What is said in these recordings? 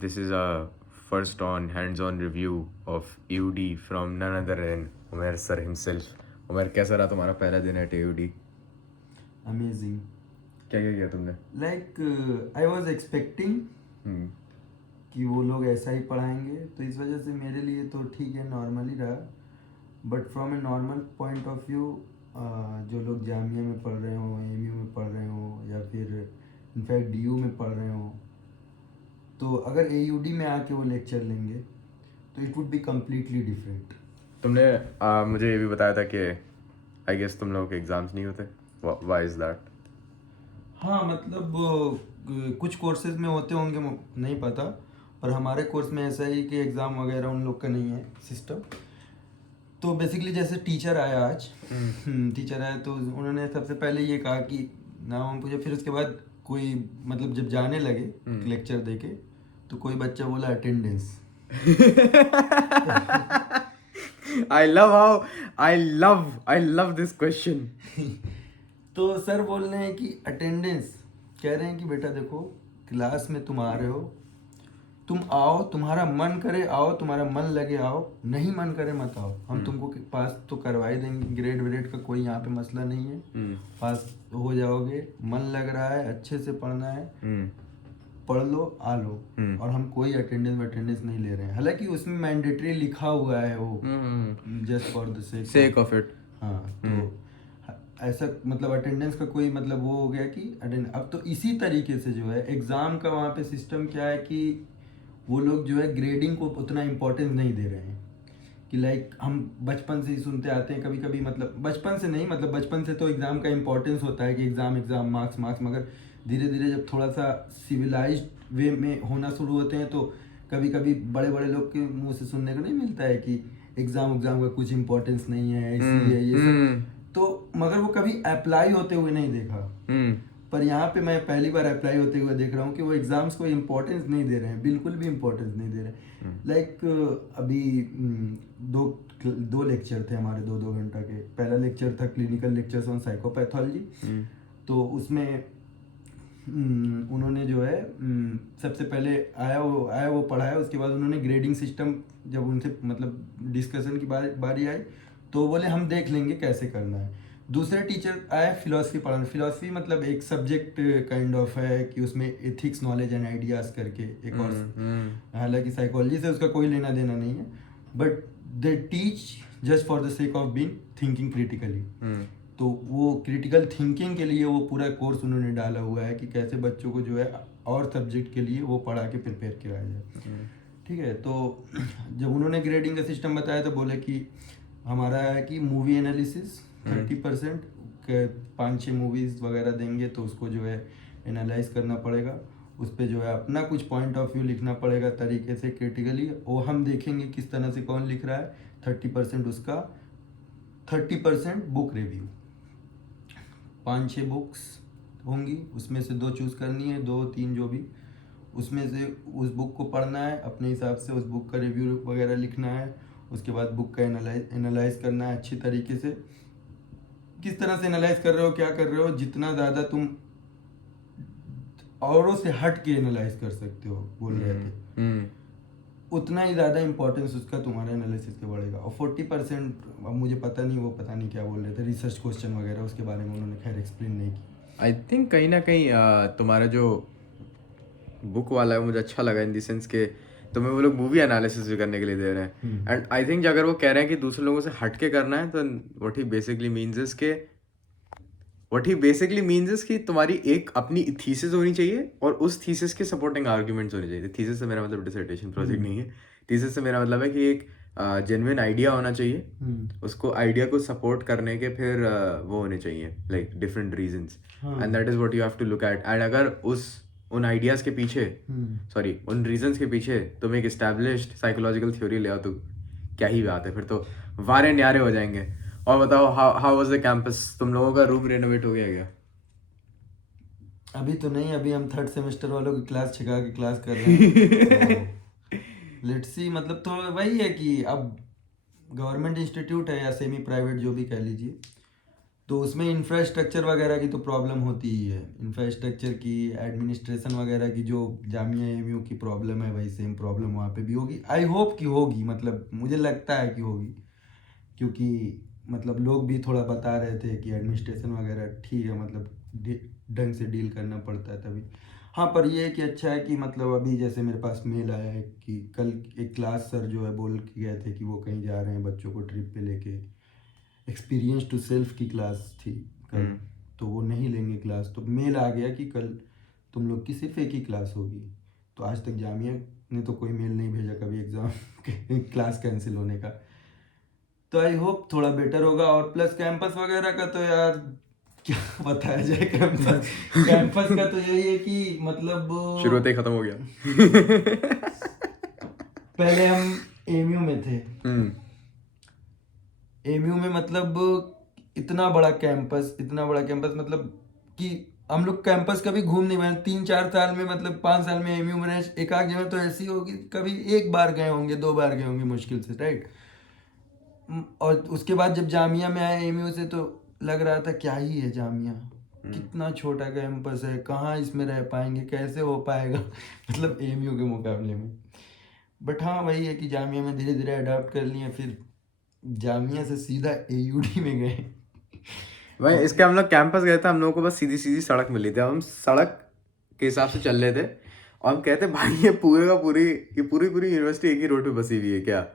this is a first on hands-on review of EUD from none other than Umair sir himself. Umar कैसा रहा तुम्हारा पहला दिन eight EUD? Amazing. क्या क्या किया तुमने? लाइक आई वाज एक्सपेक्टिंग कि वो लोग ऐसा ही पढ़ाएंगे, तो इस वजह से मेरे लिए तो ठीक है, नॉर्मल ही रहा. But from a normal point of view, जो लोग जामिया में पढ़ रहे हो, एमयू में पढ़ रहे हो, या फिर इनफैक्ट DU में पढ़ रहे हो, तो अगर AUD में आके वो लेक्चर लेंगे तो it would be completely different. तुमने मुझे ये भी बताया था कि आई गेस तुम लोगों के एग्जाम्स नहीं होते. Why is that? हाँ, मतलब कुछ कोर्सेज में होते होंगे, नहीं पता, पर हमारे कोर्स में ऐसा ही कि एग्ज़ाम वगैरह उन लोग का नहीं है सिस्टम. तो बेसिकली जैसे टीचर आया आज, टीचर आया तो उन्होंने सबसे पहले ये कहा कि नाम हम पूछे, फिर उसके बाद कोई मतलब जब जाने लगे लेक्चर देके, तो कोई बच्चा बोला attendance. I love this question. तो सर बोल रहे हैं कि अटेंडेंस, कह रहे हैं कि बेटा देखो, क्लास में तुम आ रहे हो, तुम आओ, तुम्हारा मन करे आओ, तुम्हारा मन लगे आओ, नहीं मन करे मत आओ. हम तुमको पास तो करवा ही देंगे, ग्रेड व्रेड का कोई यहाँ पे मसला नहीं है. पास हो जाओगे, मन लग रहा है, अच्छे से पढ़ना है, पढ़ लो, आ लो. और हम कोई अटेंडेंस नहीं ले रहे हैं. हालांकि उसमें मैंडेटरी लिखा हुआ है वो, just for the sake of it. हाँ, तो ऐसा मतलब अटेंडेंस का कोई मतलब वो हो गया कि अटेंड. अब तो इसी तरीके से जो है एग्ज़ाम का वहाँ पे सिस्टम क्या है कि वो लोग जो है ग्रेडिंग को उतना इम्पोर्टेंस नहीं दे रहे हैं. कि लाइक हम बचपन से ही सुनते आते हैं, कभी कभी मतलब बचपन से नहीं, मतलब बचपन से तो एग्ज़ाम का इम्पोर्टेंस होता है कि एग्ज़ाम मार्क्स, मगर धीरे धीरे जब थोड़ा सा सिविलाइज्ड वे में होना शुरू होते हैं, तो कभी कभी बड़े बड़े लोग के मुंह से सुनने को नहीं मिलता है कि एग्ज़ाम का कुछ इम्पोर्टेंस नहीं है, इसलिए ये सब. तो मगर वो कभी अप्लाई होते हुए नहीं देखा. पर यहाँ पे मैं पहली बार अप्लाई होते हुए देख रहा हूँ कि वो एग्जाम्स को इम्पोर्टेंस नहीं दे रहे हैं, बिल्कुल भी इम्पोर्टेंस नहीं दे रहे हैं. लाइक अभी दो लेक्चर थे हमारे, 2-2 घंटा के. पहला लेक्चर था क्लिनिकल लेक्चर्स ऑन साइकोपैथोलॉजी. तो उसमें उन्होंने जो है सबसे पहले आया वो पढ़ाया. उसके बाद उन्होंने ग्रेडिंग सिस्टम, जब उनसे मतलब डिस्कशन की बारी आई, तो बोले हम देख लेंगे कैसे करना है. दूसरे टीचर आए फिलॉसफी पढ़ाने. फिलॉसफी मतलब एक सब्जेक्ट काइंड ऑफ है कि उसमें एथिक्स, नॉलेज एंड आइडियाज करके एक और, हालांकि साइकोलॉजी से उसका कोई लेना देना नहीं है, but they teach just for the sake of being thinking critically. तो वो क्रिटिकल थिंकिंग के लिए वो पूरा कोर्स उन्होंने डाला हुआ है कि कैसे बच्चों को जो है और सब्जेक्ट के लिए वो पढ़ा के प्रिपेयर कराया जाए. ठीक है. तो जब उन्होंने ग्रेडिंग का सिस्टम बताया तो बोले कि हमारा है कि मूवी एनालिसिस 30%, 5-6 मूवीज़ वगैरह देंगे तो उसको जो है एनालाइज करना पड़ेगा, उस पर जो है अपना कुछ पॉइंट ऑफ व्यू लिखना पड़ेगा तरीके से क्रिटिकली, वो हम देखेंगे किस तरह से कौन लिख रहा है. 30% उसका, 30% बुक रिव्यू. 5-6 बुक्स होंगी, उसमें से 2 चूज़ करनी है, 2-3 जो भी, उसमें से उस बुक को पढ़ना है, अपने हिसाब से उस बुक का रिव्यू वगैरह लिखना है. उसके बाद बुक का एनालाइज करना है अच्छी तरीके से. किस तरह से एनालाइज कर रहे हो, क्या कर रहे हो, जितना ज़्यादा तुम औरों से हट के एनालाइज कर सकते हो, बोल रहे थे, उतना ही ज़्यादा इंपॉर्टेंस उसका तुम्हारे एनालिसिस पे बढ़ेगा. और 40%, अब मुझे पता नहीं क्या बोल रहे थे, रिसर्च क्वेश्चन वगैरह, उसके बारे में उन्होंने खैर एक्सप्लेन नहीं की. आई थिंक कहीं ना कहीं तुम्हारा जो बुक वाला है मुझे अच्छा लगा इन द सेंस के तुम्हें वो लोग मूवी एनालिसिस भी करने के लिए दे रहे हैं. एंड आई थिंक अगर वो कह रहे हैं कि दूसरे लोगों से हट के करना है, तो what he basically means is कि तुम्हारी एक अपनी थीसिस होनी चाहिए और उस थीसिस के सपोर्टिंग आर्ग्यूमेंट्स होने चाहिए. थीसिस से मेरा मतलब डिसर्टेशन प्रोजेक्ट नहीं है. थीसिस से मेरा मतलब है कि एक जेन्युइन आइडिया होना चाहिए, उसको आइडिया को सपोर्ट करने के फिर वो होने चाहिए like different reasons, and that is what you have to look at. And अगर उन आइडियाज के पीछे उन रीजंस के पीछे तुम एक एस्टैब्लिश्ड साइकोलॉजिकल थ्योरी ले आओ तो क्या ही बात है, फिर तो वारे न्यारे हो जाएंगे. और बताओ, हाउ वाज द कैंपस? तुम लोगों का रूम रेनोवेट हो गया क्या? अभी तो नहीं, अभी हम 3rd सेमेस्टर वालों की क्लास छिका के क्लास कर रहे हैं. तो लेट्स सी, मतलब तो वही है कि अब गवर्नमेंट इंस्टीट्यूट है या सेमी प्राइवेट, जो भी कह लीजिए, तो उसमें इंफ्रास्ट्रक्चर वगैरह की तो प्रॉब्लम होती ही है, इंफ्रास्ट्रक्चर की, एडमिनिस्ट्रेशन वगैरह की, जो जामिया एमयू की प्रॉब्लम है वही सेम प्रॉब्लम वहाँ पे भी होगी। आई होप कि होगी, मतलब मुझे लगता है कि होगी, क्योंकि मतलब लोग भी थोड़ा बता रहे थे कि एडमिनिस्ट्रेशन वगैरह ठीक है, मतलब ढंग से डील करना पड़ता है तभी। हाँ, पर ये है कि अच्छा है कि मतलब अभी जैसे मेरे पास मेल आया है कि कल एक क्लास सर जो है बोल के गए थे कि वो कहीं जा रहे हैं बच्चों को ट्रिप पे लेके, एक्सपीरियंस टू सेल्फ की क्लास थी कल, तो वो नहीं लेंगे क्लास। तो मेल आ गया कि कल तुम लोग की सिर्फ एक ही क्लास होगी। तो आज तक जामिया ने तो कोई मेल नहीं भेजा कभी एग्ज़ाम क्लास कैंसिल होने का। तो आई होप थोड़ा बेटर होगा। और प्लस कैंपस वगैरह का तो यार क्या बताया जाए, कैंपस कैंपस का तो यही है कि मतलब शुरुआत ही खत्म हो गया। पहले हम एमयू में थे, हम्म। एमयू में मतलब इतना बड़ा कैंपस मतलब कि हम लोग कैंपस कभी घूम नहीं पाए 3-4 साल में, मतलब 5 साल में एमयू में रहे, एक आध जगह तो ऐसी होगी कभी एक बार गए होंगे, 2 बार गए होंगे मुश्किल से, राइट। और उसके बाद जब जामिया में आए एमयू से तो लग रहा था क्या ही है जामिया, कितना छोटा कैंपस है, कहाँ इसमें रह पाएंगे, कैसे हो पाएगा मतलब एमयू के मुकाबले में। बट हाँ, वही है कि जामिया में धीरे धीरे अडाप्ट कर लिए, फिर जामिया से सीधा एयूडी में गए। भाई इसके हम लोग कैंपस गए थे, हम लोगों को बस सीधी सीधी सड़क मिली थी, हम सड़क के हिसाब से चल रहे थे और हम कहते भाई ये पूरे का पूरी ये पूरी पूरी यूनिवर्सिटी एक ही रोड पे बसी हुई है क्या?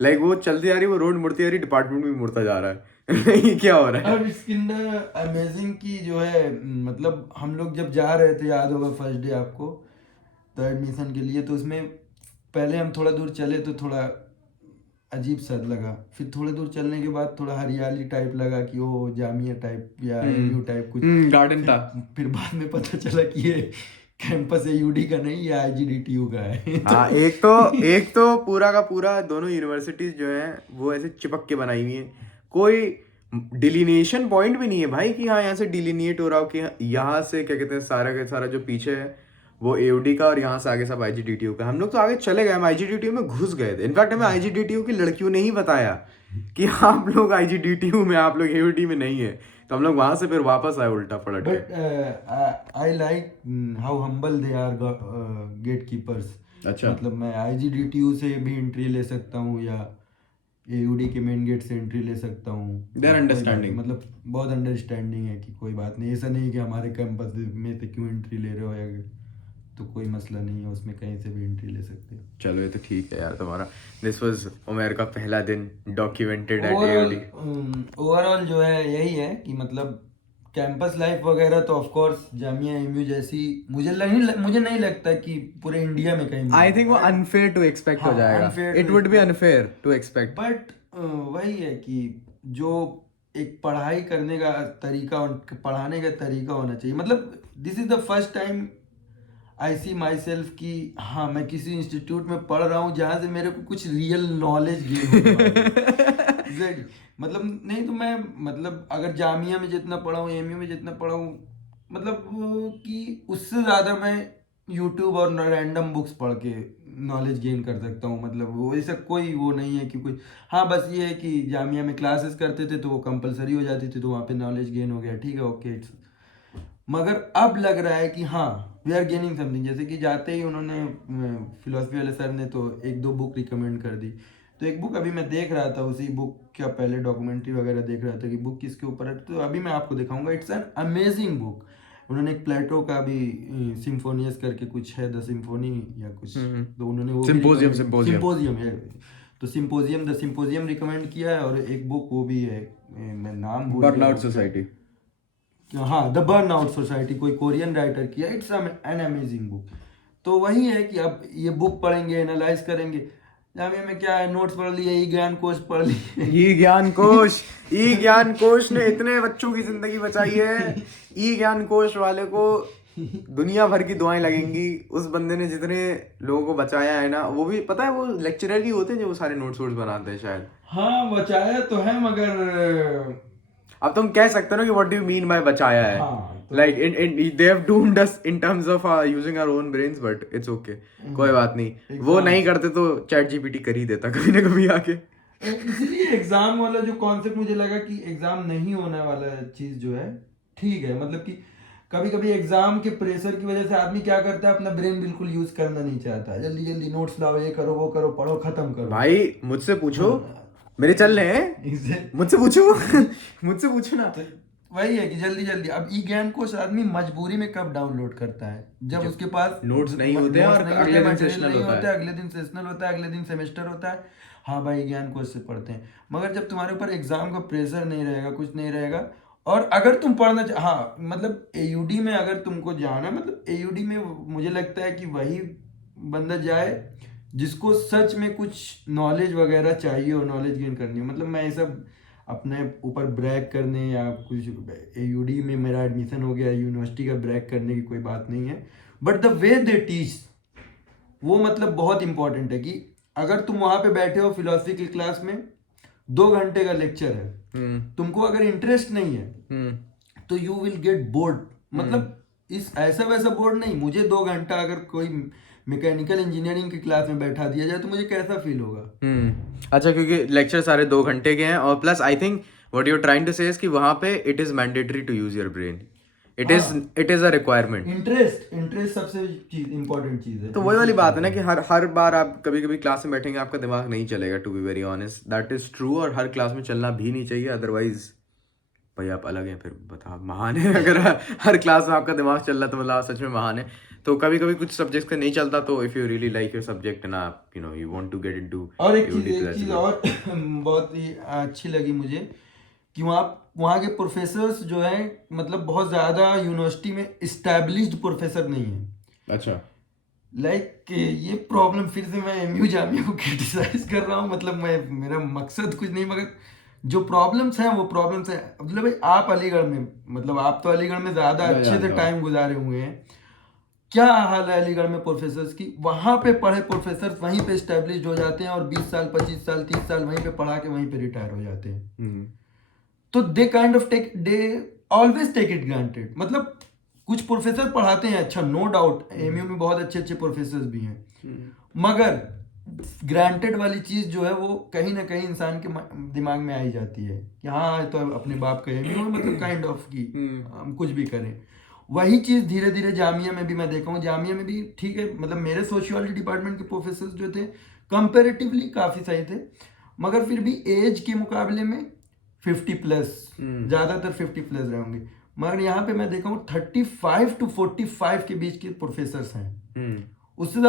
लाइक वो चलती आ रही, वो रोड मुड़ती आ रही, डिपार्टमेंट भी मुड़ता जा रहा है। ये क्या हो रहा है? और इसके अंदर अमेजिंग की जो है, मतलब हम लोग जब जा रहे थे, याद होगा फर्स्ट डे आपको, तो एडमिशन के लिए, तो उसमें पहले हम थोड़ा दूर चले तो थोड़ा अजीब सा लगा, फिर थोड़े दूर चलने के बाद थोड़ा हरियाली टाइप लगा कि वो जामिया टाइप या एमयू टाइप कुछ, गार्डन था। फिर बाद में पता चला कि ये कैंपस एयूडी का नहीं, ये आईजीडीटीयू का है। हाँ, एक तो पूरा का पूरा दोनों यूनिवर्सिटीज जो है वो ऐसे चिपक के बनाई हुई है, कोई डिलीनिएशन पॉइंट भी नहीं है भाई कि हाँ यहाँ से डिलीनिएट हो रहा हो कि यहाँ से क्या कहते हैं सारा का सारा जो पीछे है वो एओडी का और यहाँ से आगे सब आईजीडीटीयू का। हम लोग तो आगे चले गए, हम आईजीडीटीयू में घुस गए थे। इनफैक्ट हमें आईजीडीटीयू की लड़कियों ने ही बताया कि आप लोग आईजीडीटीयू में, आप लोग एओडी में नहीं है, तो हम लोग वहां से फिर वापस आए उल्टा पलट के। But I like how humble they are gatekeepers. अच्छा। मतलब मैं आईजीडीटीयू से भी एंट्री ले सकता हूँ या एयूडी के मेन गेट से एंट्री ले सकता हूँ। They are understanding. मतलब बहुत अंडरस्टैंडिंग है कि कोई बात नहीं, ऐसा नहीं कि हमारे कैंपस में से क्यों एंट्री ले रहे हो, या तो कोई मसला नहीं है उसमें, कहीं से भी एंट्री ले सकते हो। चलो ये तो ठीक है यार तुम्हारा। दिस वाज उमेर का पहला दिन डॉक्यूमेंटेड एट एओडी। ओवरऑल जो है यही है कि मतलब कैंपस लाइफ वगैरह तो ऑफ कोर्स जामिया एमयू जैसी मुझे नहीं लगता कि पूरे इंडिया में कहीं आई थिंक वो अनफेयर टू एक्सपेक्ट हो जाएगा, it would be unfair to expect. But वही है कि जो एक पढ़ाई करने का तरीका, पढ़ाने का तरीका होना चाहिए। मतलब this is the first time I see myself कि हाँ मैं किसी इंस्टीट्यूट में पढ़ रहा हूँ जहाँ से मेरे को कुछ रियल नॉलेज गेन हो। मतलब नहीं तो मैं, मतलब अगर जामिया में जितना पढ़ा हूँ, एमयू में जितना पढ़ा हूँ, मतलब कि उससे ज़्यादा मैं यूट्यूब और रैंडम बुक्स पढ़ के नॉलेज गेन कर सकता हूँ। मतलब वो ऐसा कोई वो नहीं है कि कोई, हाँ बस ये है कि जामिया में क्लासेस करते थे तो वो कंपलसरी हो जाती थी, तो वहाँ पे नॉलेज गेन हो गया, ठीक है, ओके। मगर अब लग रहा है कि हाँ वी आर गेनिंग समथिंग। जैसे कि जाते ही उन्होंने फिलोसफी वाले सर ने तो 1-2 बुक रिकमेंड कर दी, तो एक बुक अभी मैं देख रहा था, उसी बुक का पहले डॉक्यूमेंट्री वगैरह देख रहा था कि बुक किसके ऊपर है, तो अभी मैं आपको दिखाऊंगा। It's an amazing book. उन्होंने एक प्लेटो का भी सिम्फोनियस करके कुछ है, द सिम्फोनी या कुछ, तो उन्होंने वो सिम्पोजियम है, तो द सिम्पोजियम रिकमेंड किया है। और एक बुक वो भी है, मैं नाम भूल गया, बर्नआउट सोसाइटी। हाँ द बर्नआउट सोसाइटी, कोई कोरियन राइटर किया। It's an amazing book. तो वही है कि अब ये बुक पढ़ेंगे, एनालाइज करेंगे। जामिया में क्या है, नोट्स पढ़ लिए, ई ज्ञान कोश पढ़ लिए। ई ज्ञान कोश ने इतने बच्चों की जिंदगी बचाई है। ई ज्ञान कोश वाले को दुनिया भर की दुआएं लगेंगी। उस बंदे ने जितने लोगों को बचाया है ना, वो भी पता है वो लेक्चरर ही होते हैं जो वो सारे नोट्स बनाते हैं शायद। हाँ बचाया तो है, मगर अब तुम कह सकते हो ना कि what do you mean by बचाया है। Like they have doomed us in terms of using our own brains, but it's okay, कोई बात नहीं। वो नहीं करते तो चैट जीपीटी कर ही देता कभी ना कभी आके। इसलिए एग्जाम वाला जो कॉन्सेप्ट मुझे लगा कि एग्जाम नहीं होने वाला चीज जो है ठीक है, मतलब कि कभी कभी एग्जाम के प्रेशर की वजह से आदमी क्या करता है, अपना ब्रेन बिल्कुल यूज करना नहीं चाहता, जल्दी जल्दी नोट्स लाओ, ये करो वो करो, पढ़ो खत्म करो। भाई मुझसे पूछो, हाँ, मेरे चल रहे हैं, इसे मुझसे पूछो। मुझसे पूछो ना। तो वही है कि जल्दी जल्दी अब ई ज्ञान कोश आदमी मजबूरी में कब डाउनलोड करता है, जब जब उसके पास नोट्स नहीं होते हैं नोट्स और नहीं अगले होते, दिन मटेरियल सेशनल नहीं होता होता है। है, अगले दिन सेशनल होता है, अगले दिन सेमेस्टर होता है, हाँ भाई ज्ञान कोश से पढ़ते हैं। मगर जब तुम्हारे ऊपर एग्जाम का प्रेशर नहीं रहेगा, कुछ नहीं रहेगा, और अगर तुम पढ़ना हाँ मतलब एयूडी में अगर तुमको जाना, मतलब एयूडी में मुझे लगता है कि वही बंदा जाए जिसको सच में कुछ नॉलेज वगैरह चाहिए और नॉलेज गेन करनी हो। मतलब मैं ये सब अपने ऊपर ब्रैग करने या कुछ, एयूडी में मेरा एडमिशन हो गया, यूनिवर्सिटी का ब्रैग करने की कोई बात नहीं है, but the way they teach वो मतलब बहुत इंपॉर्टेंट है। कि अगर तुम वहां पे बैठे हो फिलोसफी की क्लास में, 2 घंटे का लेक्चर है, तुमको अगर इंटरेस्ट नहीं है तो यू विल गेट बोर्ड। मतलब इस ऐसा वैसा बोर्ड नहीं, मुझे 2 घंटा अगर कोई मैकेनिकल इंजीनियरिंग की क्लास में बैठा दिया जाए तो मुझे कैसा फील होगा। अच्छा, क्योंकि लेक्चर सारे 2 घंटे के हैं, और plus I think what you trying to say is कि वहां पे it is mandatory to use your brain, it is a requirement. Interest interest सबसे चीज इंपॉर्टेंट चीज है। तो वही वाली बात है ना कि हर बार आप कभी कभी क्लास में बैठेंगे आपका दिमाग नहीं चलेगा, to be very honest that is true, और हर क्लास में चलना भी नहीं चाहिए, अदरवाइज भाई आप अलग हैं, फिर बता महान है। अगर हर क्लास में आपका दिमाग चल रहा है तो मतलब आप सच में महान है। तो कभी कभी कुछ सब्जेक्ट्स का नहीं चलता, तो if you really like your subject ना, you know you want to get into और एक एयूडी, चीज और बहुत ही अच्छी लगी मुझे कि वहाँ के प्रोफेसर्स जो है, मतलब बहुत ज़्यादा यूनिवर्सिटी में इस्टेब्लिश्ड प्रोफेसर नहीं है। अच्छा। लाइक ये प्रॉब्लम, फिर से मैं एमयू जामिया को क्रिटिसाइज कर रहा हूँ, मतलब मैं, मेरा मकसद कुछ नहीं, मगर जो प्रॉब्लम्स हैं वो प्रॉब्लम्स हैं। मतलब भाई आप अलीगढ़ में, मतलब आप तो अलीगढ़ में ज़्यादा मैं अच्छे से जानता हूँ। टाइम गुजारे हुए हैं, क्या हाल है अलीगढ़ में प्रोफेसर्स की। वहां पे पढ़े प्रोफेसर वहीं पे स्टैब्लिश्ड हो जाते हैं और 20 साल 25 साल 30 साल वहीं पे पढ़ा के वहीं पे रिटायर हो जाते हैं। तो they kind of take, they always take it granted. मतलब कुछ प्रोफेसर पढ़ाते हैं अच्छा, नो डाउट एमयू में बहुत अच्छे अच्छे प्रोफेसर भी हैं, मगर ग्रांटेड वाली चीज जो है वो कहीं ना कहीं इंसान के दिमाग में आई जाती है कि हाँ तो अपने बाप का एमयू है, मतलब काइंड ऑफ की हम कुछ भी करें। वही चीज धीरे धीरे जामिया में भी मैं देखा हूँ, जामिया में भी ठीक है, मतलब मेरे सोशियोलॉजी डिपार्टमेंट के प्रोफेसर जो थे कंपेरेटिवली काफी सही थे, मगर फिर भी एज के मुकाबले में 50+, ज्यादातर 50+ रहे होंगे। मगर यहाँ पे मैं देखा हूँ 35 to 45 के बीच के प्रोफेसर हैं। उससे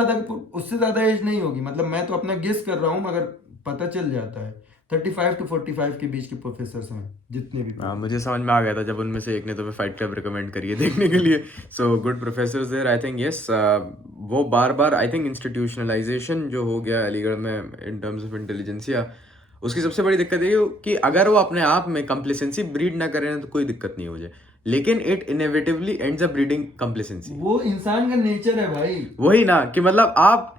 ज्यादा एज नहीं होगी, मतलब मैं तो अपना गेस कर रहा हूँ, मगर पता चल जाता है 35 to 45 के बीच के प्रोफेसर हैं जितने भी। हाँ, मुझे समझ में आ गया था जब उनमें से एक ने तुम्हें फाइट क्लब रिकमेंड करी है देखने के लिए। So good professors there, I think yes. वो बार बार आई थिंक इंस्टीट्यूशनलाइजेशन जो हो गया अलीगढ़ में इन टर्म्स ऑफ इंटेलिजेंसिया, उसकी सबसे बड़ी दिक्कत ये है कि अगर वो अपने आप में कंप्लेसेंसी ब्रीड ना करें ना तो कोई दिक्कत नहीं हो जाए, लेकिन it inevitably ends up breeding complacency. वो इंसान का नेचर है भाई। वही ना कि मतलब आप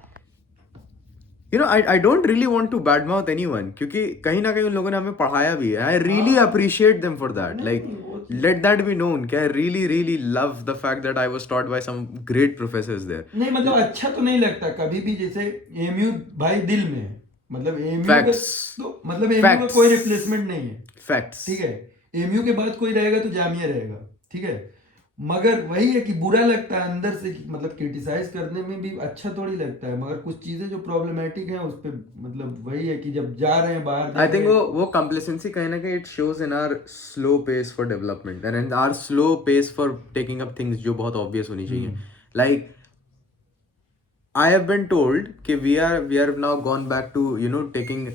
you know I don't really want to bad mouth anyone, क्योंकि कहीं ना कहीं उन लोगों ने हमें पढ़ाया भी है। I really appreciate them for that, like let that be known कि I really really love the fact that I was taught by some great professors there. नहीं मतलब अच्छा तो नहीं लगता कभी भी, जैसे एमयू भाई दिल में है, मतलब एमयू फैक्ट्स, तो मतलब एमयू का कोई रिप्लेसमेंट नहीं है, फैक्ट्स, ठीक है। एमयू के बाद कोई रहेगा तो जामिया रहेगा, ठीक है। मगर वही है कि बुरा लगता है अंदर से, मतलब क्रिटिसाइज करने में भी अच्छा थोड़ी लगता है, मगर कुछ चीजें जो प्रॉब्लमेटिक हैं उस पे, मतलब वही है कि जब जा रहे हैं बाहर, आई थिंक वो कंप्लेसेंसी कहीं ना कहीं it shows in our slow pace for development and in our slow pace for taking up things जो बहुत ऑब्वियस होनी चाहिए। Like I have been told कि we are now gone back to you know taking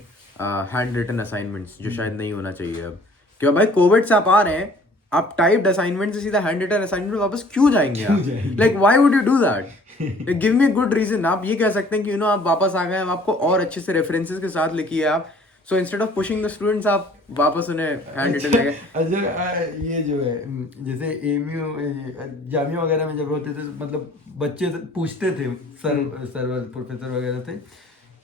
handwritten assignments, जो शायद नहीं होना चाहिए अब, क्यों भाई कोविड से आप आ रहे हैं, आप टाइप्ड असाइनमेंट से सीधा हैंडरिटन असाइनमेंट वापस क्यों जाएंगे आप? Like why would you do that? Give me good reason. आप ये कह सकते हैं कि आप वापस आ गए, हम आपको और अच्छे से रेफरेंसेस के साथ लिखिए आप, so instead of pushing the students आप वापस उन्हें हैंड रिटन लगे। अच्छा ये जो है जैसे एमयू जामिया वगैरह में जब होते थे, मतलब बच्चे पूछते थे, सर प्रोफेसर वगैरह थे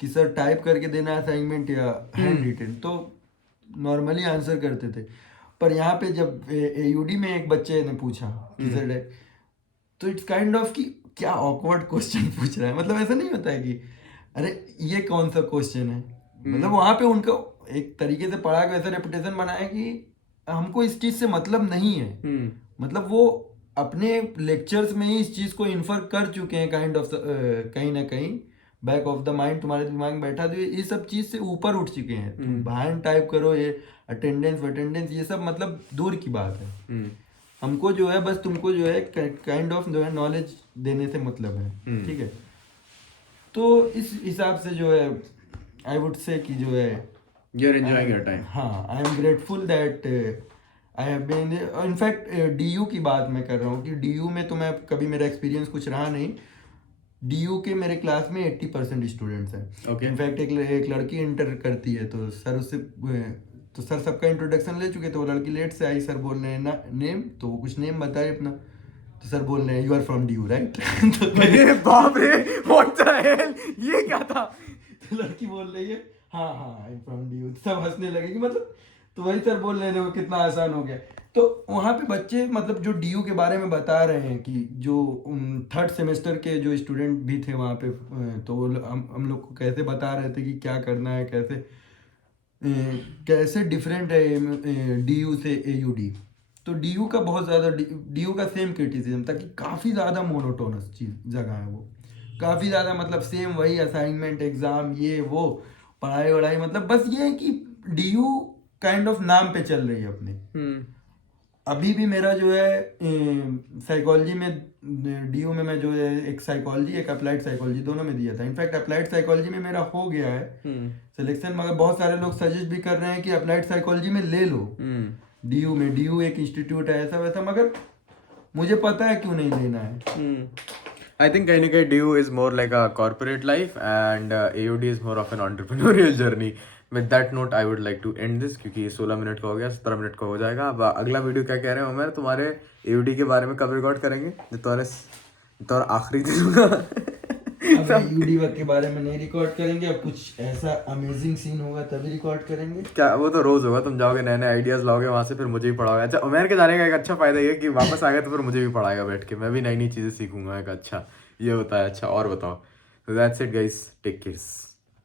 कि सर टाइप करके देना असाइनमेंट या हैंड रिटन, तो नॉर्मली आंसर करते थे। पर यहाँ पे जब एयूडी में एक बच्चे ने पूछा कि सर, तो इट्स काइंड ऑफ कि क्या ऑकवर्ड क्वेश्चन पूछ रहा है, मतलब ऐसा नहीं होता है कि अरे ये कौन सा क्वेश्चन है, मतलब वहां पे उनका एक तरीके से पढ़ा के वैसा रेपुटेशन बनाया कि हमको इस चीज से मतलब नहीं है। मतलब वो अपने लेक्चर्स में ही इस चीज को इन्फर कर चुके हैं काइंड ऑफ, कहीं ना कहीं बैक ऑफ द माइंड तुम्हारे दिमाग में बैठा, तो ये सब चीज से ऊपर उठ चुके हैं। तुम बाहर टाइप करो, ये अटेंडेंस ये सब मतलब दूर की बात है। हमको जो है बस तुमको जो है काइंड ऑफ जो है नॉलेज देने से मतलब है, ठीक है। तो इस हिसाब से जो है आई वुड से कि जो है You're enjoying your time. हाँ, I am grateful that I have been, in fact DU की बात मैं कर रहा हूँ कि डीयू में तो मैं कभी मेरा एक्सपीरियंस कुछ रहा नहीं। डीयू के मेरे क्लास में 80% स्टूडेंट्स हैं। Okay. इनफैक्ट एक लड़की इंटर करती है, तो सर उससे तो सर सबका इंट्रोडक्शन ले चुके, तो वो लड़की लेट से आई, सर बोल रहे हैं ना नेम, तो वो कुछ नेम बताए अपना, तो सर बोल रहे हैं you are from DU right. अरे बाप रे, व्हाट द हेल, ये क्या था? तो लड़की बोल रही है हाँ हाँ आई एम फ्रॉम डीयू, सब हंसने लगे कि मतलब, तो वही सर बोल रहे हैं देखो कितना आसान हो गया। तो वहाँ पे बच्चे मतलब जो डीयू के बारे में बता रहे हैं कि जो 3rd सेमेस्टर के जो स्टूडेंट भी थे वहाँ पे, तो वो हम लोग को कैसे बता रहे थे कि क्या करना है, कैसे डिफरेंट है डीयू से एयूडी। तो डीयू का बहुत ज़्यादा डीयू का सेम क्रिटिसिज्म था कि काफ़ी ज़्यादा मोनोटोनस चीज़ जगह है वो, काफ़ी ज़्यादा मतलब सेम वही असाइनमेंट एग्ज़ाम ये वो पढ़ाई वढ़ाई, मतलब बस ये है कि डीयू काइंड ऑफ नाम पे चल रही है अपने। अभी भी मेरा जो है साइकोलॉजी में डीयू में मैं जो है एक साइकोलॉजी एक अप्लाइड साइकोलॉजी दोनों में दिया था। इनफैक्ट अप्लाइड साइकोलॉजी में मेरा हो गया है सिलेक्शन, मगर बहुत सारे लोग सजेस्ट भी कर रहे हैं कि अप्लाइड साइकोलॉजी में ले लो डीयू में। डीयू एक इंस्टीट्यूट है ऐसा वैसा, मगर मुझे पता है क्यों नहीं लेना है। I think कहीं ना कहीं DU is more like a corporate life and AUD is more of an entrepreneurial journey. With that note, I would like to end this क्योंकि 16 मिनट का हो गया, 17 मिनट का हो जाएगा। अब अगला वीडियो क्या कह रहे हैं उमर, तुम्हारे AUD के बारे में कब रिकॉर्ड करेंगे? जो तुम्हारा आखिरी दिन होगा। अब यूडी के बारे में नहीं रिकॉर्ड करेंगे, अब कुछ ऐसा अमेजिंग सीन होगा तभी रिकॉर्ड करेंगे। क्या वो तो रोज होगा, तुम जाओगे नए नए आइडियाज लाओगे वहां से, फिर मुझे भी पढ़ाओगे। अच्छा, उमेर के जाने का एक अच्छा फायदा ये है कि वापस आएगा तो फिर मुझे भी पढ़ाएगा बैठ के, मैं भी नई नई चीजें सीखूंगा। एक अच्छा ये होता है। अच्छा और बताओ, so that's it guys, take care.